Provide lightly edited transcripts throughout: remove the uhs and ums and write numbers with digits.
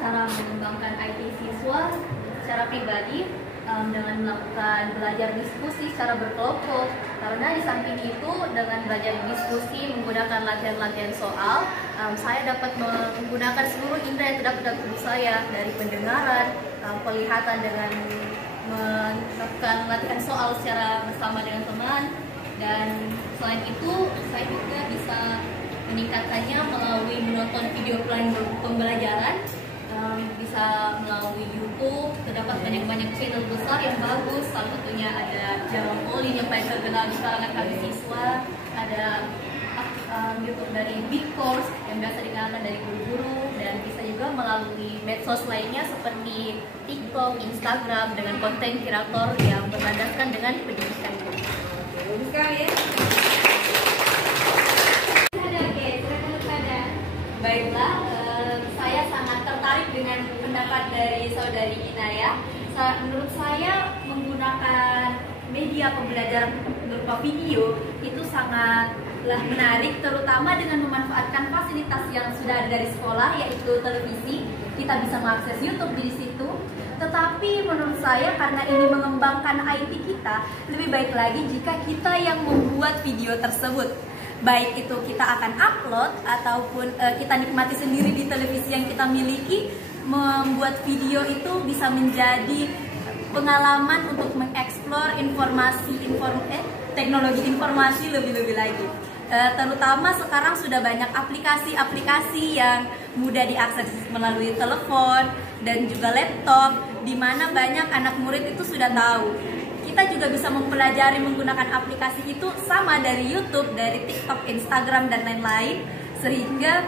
cara mengembangkan IT siswa secara pribadi dengan melakukan belajar diskusi secara berkelompok. Karena di samping itu dengan belajar diskusi menggunakan latihan-latihan soal, saya dapat menggunakan seluruh indera yang terdapat dalam tubuh saya, dari pendengaran, penglihatan dengan melakukan latihan soal secara bersama dengan teman, dan selain itu saya juga bisa meningkatkannya melalui menonton video plan pembelajaran, bisa melalui YouTube. Terdapat banyak channel besar yang bagus, salah satunya ada Jarum Olin yang paling terkenal di kalangan kami siswa, ada YouTube dari Big Course yang biasa dikenalkan dari guru-guru, dan bisa juga melalui medsos lainnya seperti TikTok, Instagram dengan konten kreator yang berlandaskan dengan pendidikan. Bagus sekali ya. Baiklah, saya sangat tertarik dengan pendapat dari saudari Inaya. Menurut saya menggunakan media pembelajaran berupa video itu sangatlah menarik, terutama dengan memanfaatkan fasilitas yang sudah ada dari sekolah, yaitu televisi. Kita bisa mengakses YouTube di situ. Tetapi menurut saya karena ini mengembangkan IT kita, lebih baik lagi jika kita yang membuat video tersebut. Baik itu kita akan upload ataupun kita nikmati sendiri di televisi yang kita miliki. Membuat video itu bisa menjadi pengalaman untuk mengeksplor teknologi informasi lebih lagi. Terutama sekarang sudah banyak aplikasi-aplikasi yang mudah diakses melalui telepon dan juga laptop, di mana banyak anak murid itu sudah tahu. Kita juga bisa mempelajari menggunakan aplikasi itu sama dari YouTube, dari TikTok, Instagram, dan lain-lain. Sehingga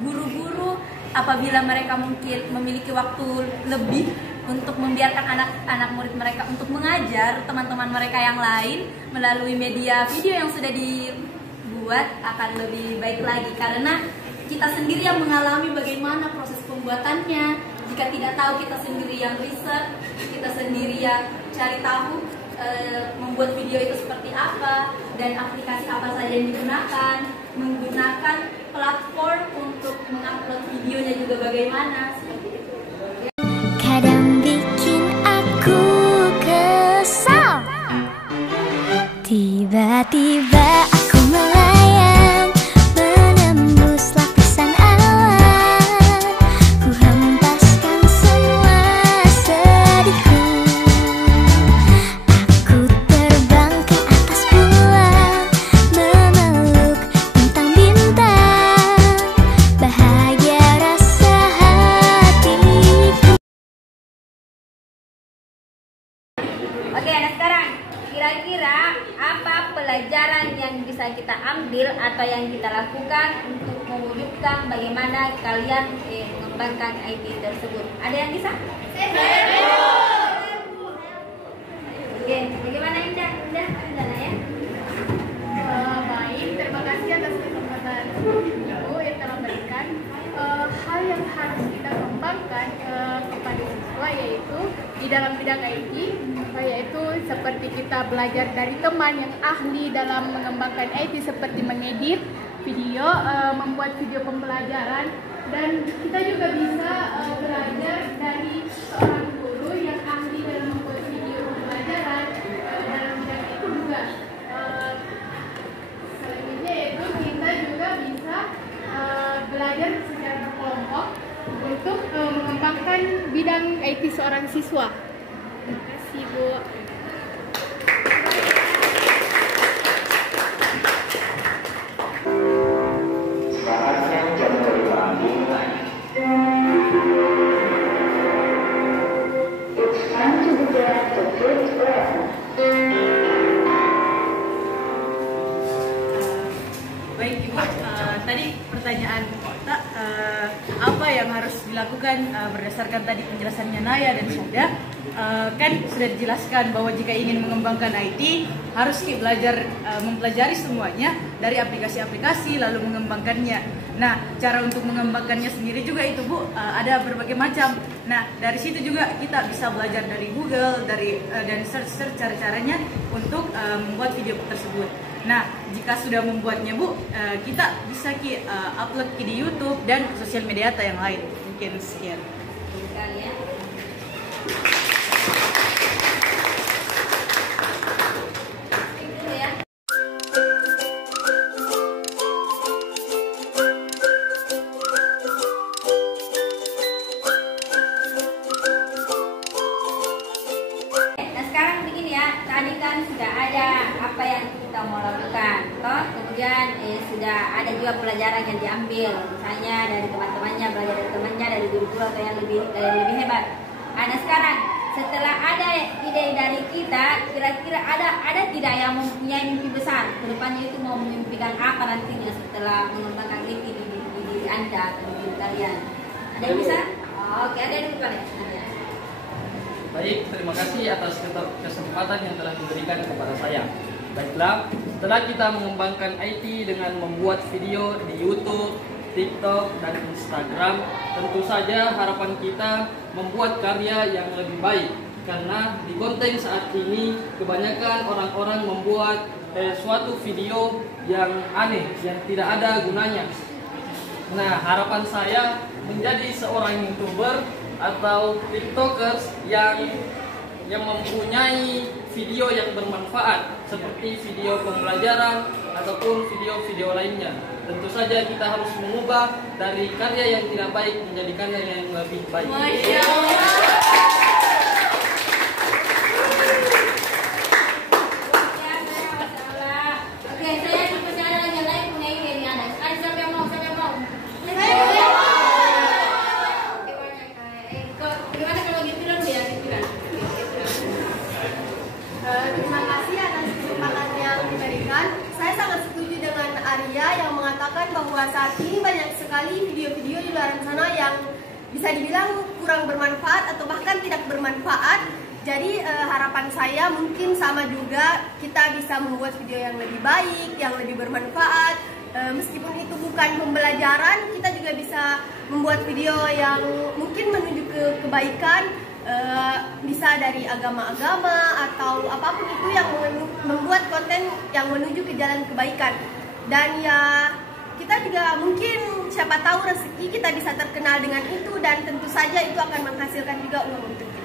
guru-guru apabila mereka mungkin memiliki waktu lebih untuk membiarkan anak-anak murid mereka untuk mengajar teman-teman mereka yang lain melalui media video yang sudah dibuat, akan lebih baik lagi. Karena kita sendiri yang mengalami bagaimana proses pembuatannya. Jika tidak tahu, kita sendiri yang riset, kita sendiri yang cari tahu membuat video itu seperti apa dan aplikasi apa saja yang digunakan, menggunakan platform untuk mengupload videonya juga bagaimana, seperti itu. Kadang bikin aku kesal, tiba-tiba aku melayang menembus lapisan awan. Ku hempaskan semua sedihku, aku terbang ke atas bulan, memeluk bintang-bintang. Bahagia rasa hatiku. Oke, nah sekarang kira-kira apa pelajaran yang bisa kita ambil atau yang kita lakukan untuk mewujudkan bagaimana kalian mengembangkan IT tersebut? Ada yang bisa? Oke, bagaimana Indah? Indah ya? Baik, terima kasih atas kesempatan Ibu yang telah berikan. Hal yang harus kita kembangkan kepada siswa yaitu di dalam bidang IT, yaitu seperti kita belajar dari teman yang ahli dalam mengembangkan IT seperti mengedit video, membuat video pembelajaran, dan kita juga bisa belajar dari seorang guru yang ahli dalam membuat video pembelajaran dalam bidang itu juga. Selanjutnya yaitu kita juga bisa belajar secara berkelompok untuk mengembangkan bidang IT seorang siswa. Terima kasih, Bu. Saatnya jam terbang dimulai. It's time to begin the first lesson. Baik Ibu, tadi pertanyaan kita apa yang harus dilakukan berdasarkan tadi penjelasannya Naya dan Syahda. Kan sudah dijelaskan bahwa jika ingin mengembangkan IT harus belajar mempelajari semuanya dari aplikasi-aplikasi lalu mengembangkannya. Nah, cara untuk mengembangkannya sendiri juga itu Bu ada berbagai macam. Nah, dari situ juga kita bisa belajar dari Google, dan search cara-caranya untuk membuat video tersebut. Nah, jika sudah membuatnya Bu, kita bisa upload di YouTube dan sosial media yang lain. demikian, sekian. Sekali ya. Itu ya. Nah sekarang begini ya, tadi kan sudah ada apa yang kita mau lakukan, toh kemudian sudah ada juga pelajaran yang diambil, misalnya dari teman-temannya, belajar dari temannya, dari guru-guru atau yang lebih hebat. Nah sekarang setelah ada ide dari kita, kira-kira ada tidak yang mempunyai mimpi besar kedepannya itu mau memimpikan apa nantinya setelah mengembangkan mimpi di diri Anda atau di diri kalian? Ada yang bisa? Oke, ada yang lupa deh. Baik, terima kasih atas kesempatan yang telah diberikan kepada saya. Baiklah, setelah kita mengembangkan IT dengan membuat video di YouTube, TikTok, dan Instagram, tentu saja harapan kita membuat karya yang lebih baik. Karena di konten saat ini kebanyakan orang-orang membuat suatu video yang aneh, yang tidak ada gunanya. Nah, harapan saya menjadi seorang YouTuber atau TikTokers yang mempunyai video yang bermanfaat seperti video pembelajaran ataupun video-video lainnya. Tentu saja kita harus mengubah dari karya yang tidak baik menjadi karya yang lebih baik. Masya Allah. Oke, saya masih ada lagi yang lain punya ide nih ada. Ada siapa yang mau? Siapa yang mau? Gimana kalau gitu dulu ya? Terima kasih atas kesempatan yang diberikan. Saya sangat setuju dengan Arya yang mengatakan bahwa saat ini banyak sekali video-video di luar sana yang bisa dibilang kurang bermanfaat atau bahkan tidak bermanfaat. Jadi harapan saya mungkin sama juga, kita bisa membuat video yang lebih baik, yang lebih bermanfaat. Meskipun itu bukan pembelajaran, kita juga bisa membuat video yang mungkin menuju ke kebaikan. Bisa dari agama-agama atau apapun itu yang membuat konten yang menuju ke jalan kebaikan. Dan ya kita juga mungkin siapa tahu rezeki kita bisa terkenal dengan itu, dan tentu saja itu akan menghasilkan juga uang untuk kita.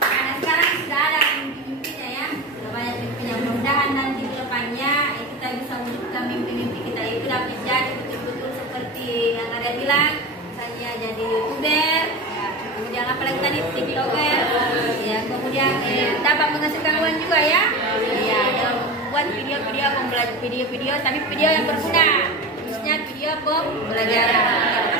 Nah sekarang sudah ada mimpi-mimpinya ya, sudah banyak mimpinya. Mudah-mudahan nanti ke depannya kita bisa mewujudkan mimpi-mimpi kita itu dapat jadi betul-betul seperti yang Arya bilang, misalnya jadi YouTuber, ya, kemudian apalagi tadi TikToker, ya, kemudian dapat menghasilkan uang juga ya, ya, dalam membuat video-video, tapi video yang berguna, khususnya video pembelajaran.